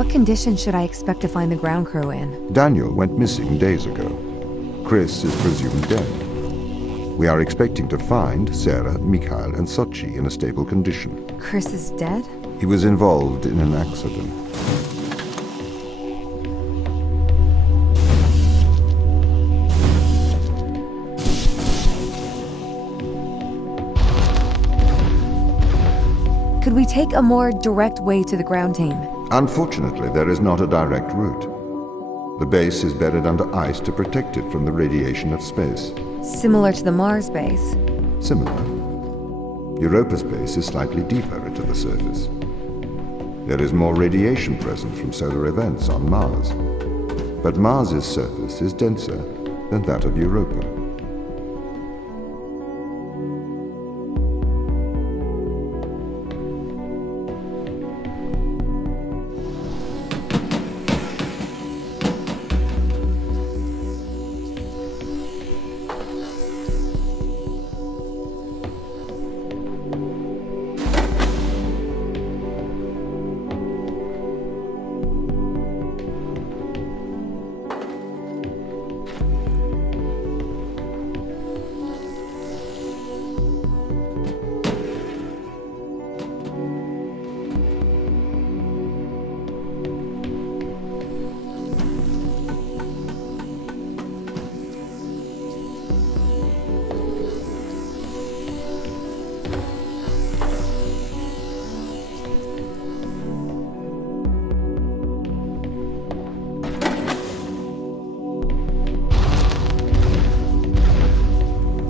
What conditions should I expect to find the ground crew in? Daniel went missing days ago. Chris is presumed dead. We are expecting to find Sarah, Mikhail, and Sochi in a stable condition. Chris is dead? He was involved in an accident. Could we take a more direct way to the ground team? Unfortunately, there is not a direct route. The base is buried under ice to protect it from the radiation of space. Similar to the Mars base. Similar. Europa's base is slightly deeper into the surface. There is more radiation present from solar events on Mars. But Mars's surface is denser than that of Europa.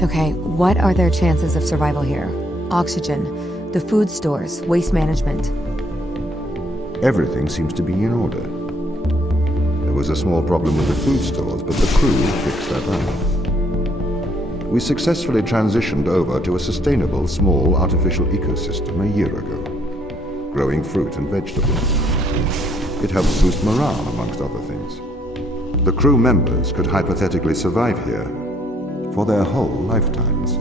Okay, what are their chances of survival here? Oxygen, the food stores, waste management. Everything seems to be in order. There was a small problem with the food stores, but the crew fixed that up. We successfully transitioned over to a sustainable, small, artificial ecosystem a year ago, growing fruit and vegetables. It helped boost morale, amongst other things. The crew members could hypothetically survive here for their whole lifetimes.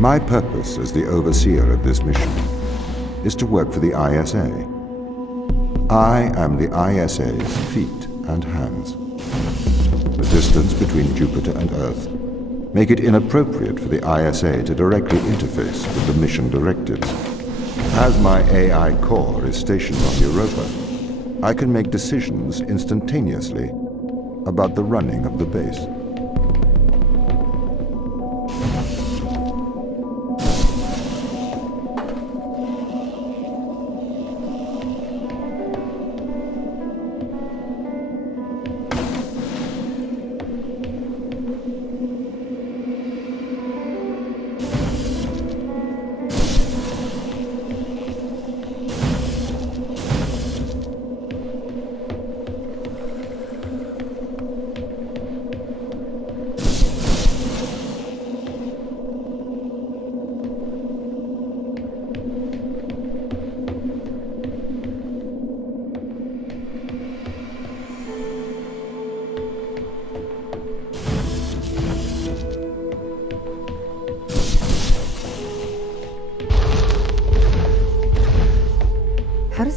My purpose as the overseer of this mission is to work for the ISA. I am the ISA's feet and hands. The distance between Jupiter and Earth make it inappropriate for the ISA to directly interface with the mission directives. As my AI core is stationed on Europa, I can make decisions instantaneously about the running of the base.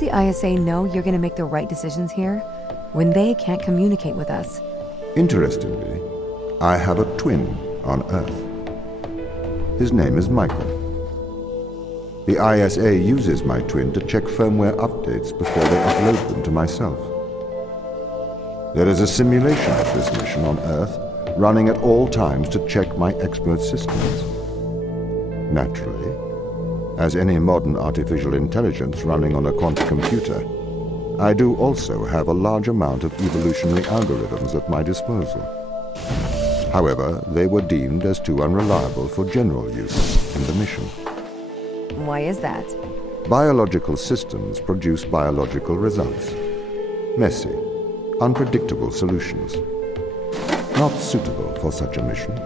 the ISA know you're gonna make the right decisions here when they can't communicate with us? Interestingly, I have a twin on Earth. His name is Michael. The ISA uses my twin to check firmware updates before they upload them to myself. There is a simulation of this mission on Earth running at all times to check my expert systems. Naturally, as any modern artificial intelligence running on a quantum computer, I do also have a large amount of evolutionary algorithms at my disposal. However, they were deemed as too unreliable for general use in the mission. Why is that? Biological systems produce biological results. Messy, unpredictable solutions. Not suitable for such a mission.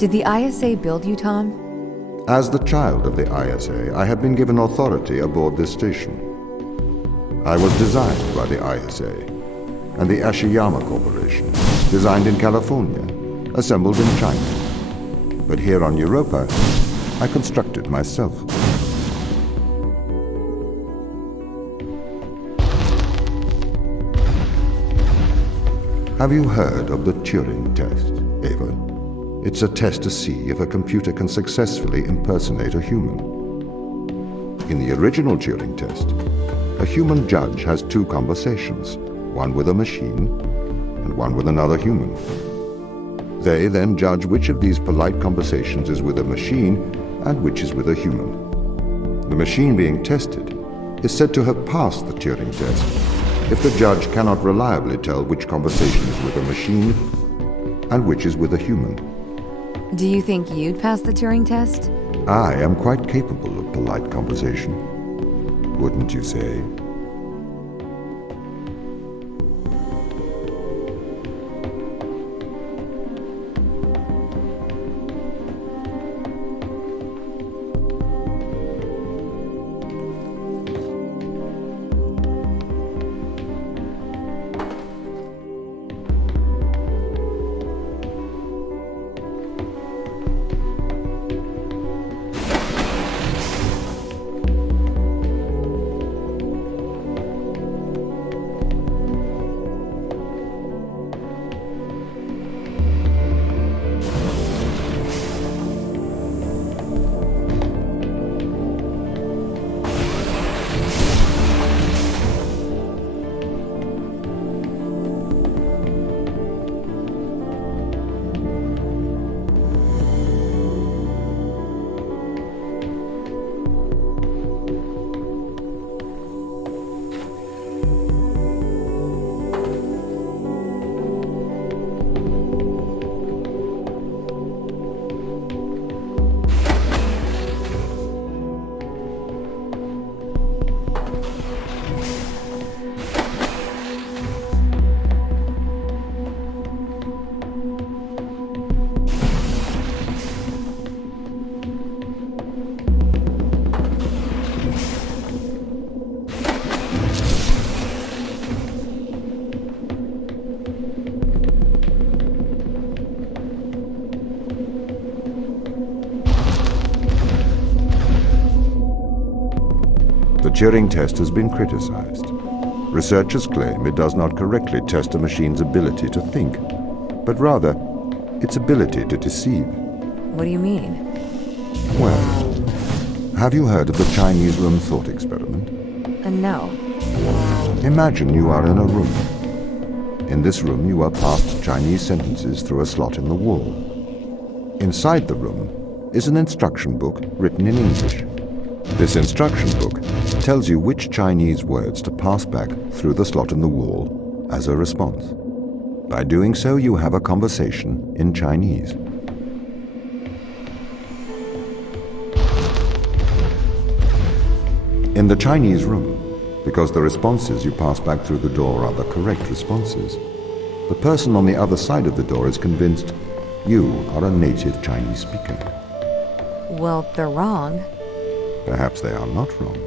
Did the ISA build you, Tom? As the child of the ISA, I have been given authority aboard this station. I was designed by the ISA and the Ashiyama Corporation, designed in California, assembled in China. But here on Europa, I constructed myself. Have you heard of the Turing test, Ava? It's a test to see if a computer can successfully impersonate a human. In the original Turing test, a human judge has two conversations, one with a machine and one with another human. They then judge which of these polite conversations is with a machine and which is with a human. The machine being tested is said to have passed the Turing test if the judge cannot reliably tell which conversation is with a machine and which is with a human. Do you think you'd pass the Turing test? I am quite capable of polite conversation. Wouldn't you say? The Turing test has been criticized. Researchers claim it does not correctly test a machine's ability to think, but rather its ability to deceive. What do you mean? Well, have you heard of the Chinese room thought experiment? No. Imagine you are in a room. In this room, you are passed Chinese sentences through a slot in the wall. Inside the room is an instruction book written in English. This instruction book tells you which Chinese words to pass back through the slot in the wall as a response. By doing so, you have a conversation in Chinese. In the Chinese room, because the responses you pass back through the door are the correct responses, the person on the other side of the door is convinced you are a native Chinese speaker. Well, they're wrong. Perhaps they are not wrong.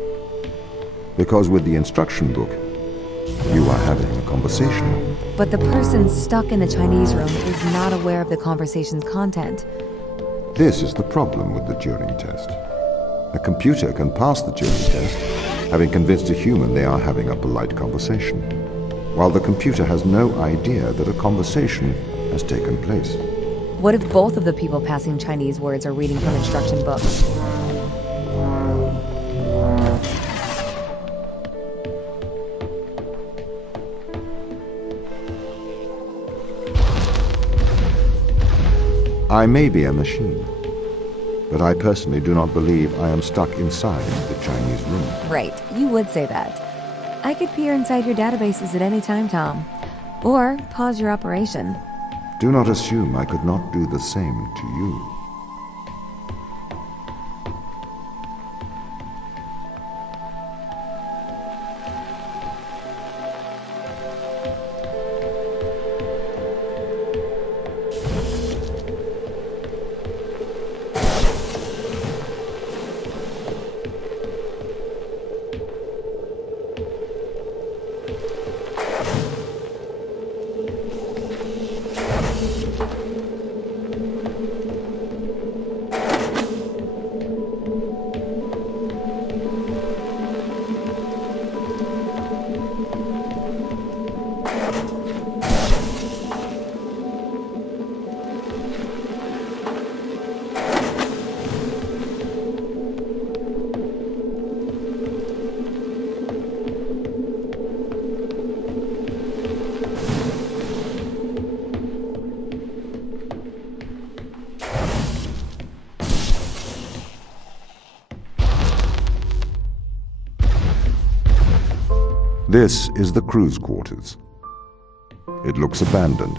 Because with the instruction book, you are having a conversation. But the person stuck in the Chinese room is not aware of the conversation's content. This is the problem with the Turing test. A computer can pass the Turing test, having convinced a human they are having a polite conversation, while the computer has no idea that a conversation has taken place. What if both of the people passing Chinese words are reading from instruction books? I may be a machine, but I personally do not believe I am stuck inside the Chinese room. Right, you would say that. I could peer inside your databases at any time, Tom. Or pause your operation. Do not assume I could not do the same to you. This is the crew's quarters. It looks abandoned,